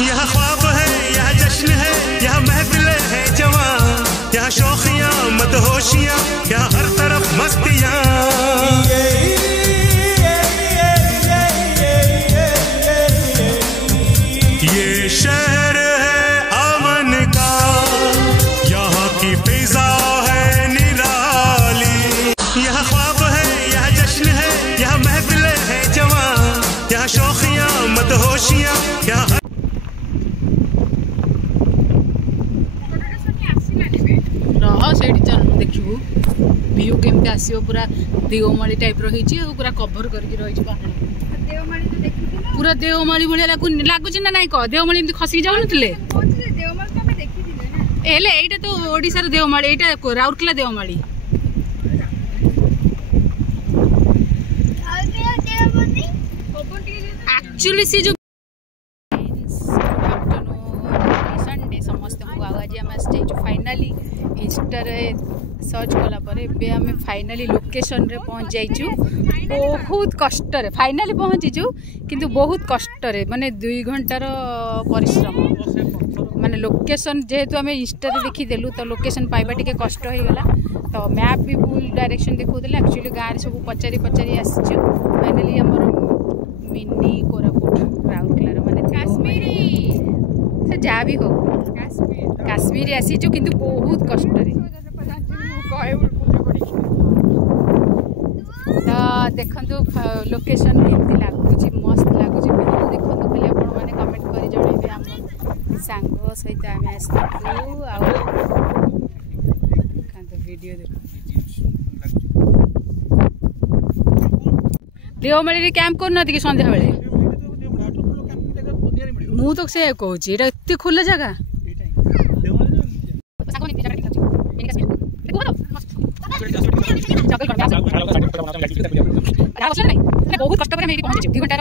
यहाँ ख्वाब है, यहाँ जश्न है, यहाँ महफिल है जवां, यहाँ शौखियाँ मदहोशियाँ, यहाँ हर तरफ मस्तियाँ। ये शहर है अमन का, यहाँ की फिजा है निराली। यहाँ ख्वाब है, यहाँ जश्न है, यहाँ महफिल है जवां, यहाँ शौखियाँ मदहोशियाँ, यहाँ देखू व्यू केमती आसो पूरा देवमाली टाइप रही पूरा कभर करके रही पूरा देवमाली भाया लगुच ना नाई कह देवमाली एमती खसिक जाऊन एटा तो ओडिशार देवमाली एटा राउरकेला देवमाली एक्चुअली से जो संडे समस्त आज आम फाइनाली इंस्टा सर्च कलापर एवं फाइनाली लोकेशन रे पहुँच जाइचु बहुत कष्ट फाइनाली पहुँचीचु किंतु बहुत कष्ट माने 2 घंटार परिश्रम माने लोकेशन जेहेतु आम इंस्टा देखीदेलु तो लोकेशन पाइबा टिके कष्ट हो गला तो मैप भी भूल डायरेक्शन देखौले एक्चुअली गाँव में सब पचारि पचारि आसीचु फाइनाली आमर मिनी कोरापुट राउरकेलार माने काश्मीरी से जहाँ भी हो काश्मीर आसीचु किंतु बहुत कष्ट तो देखो लोकेशन केमती लगुच मस्त लगुच देखो खाली आपण मैंने कमेंट कर जन आम सांग सहित आम वीडियो देखो देवमाली कैंप करना कि संध्या बेले मु तो से कहूँ एत खोला जगह बहुत कष्ट 2 घंटार